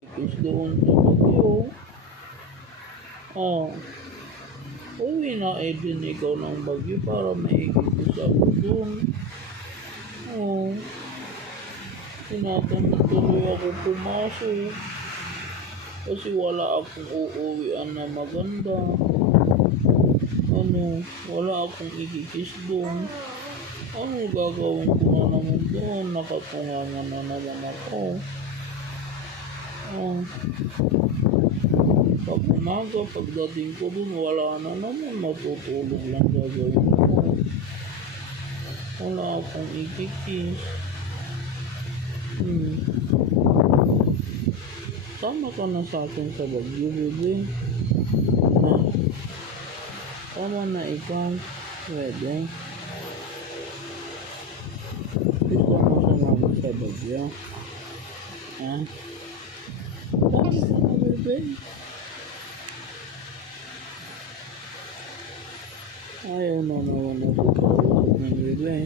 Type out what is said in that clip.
Is doon sa Bagyo. Oh, uwi na din ikaw ng Bagyo para maikipis ako doon. Oh, tinatamad tuloy ako pumasok kasi wala akong uuwian na maganda. Wala akong ikikis doon. Ano gagawin ko na naman doon? Nakatunganga na naman ako. Pag umaga, pagdating ko doon, wala na naman. Matutulog lang gagawin ko. Wala akong ikikis. Tama ka na sa akin sa Bagyo, bebe. Na, tama na ikaw. Pwede. Gusto mo sumama sa Bagyo. Ha? Tama ka na, bebe. Ayaw na naman ako ng bebe.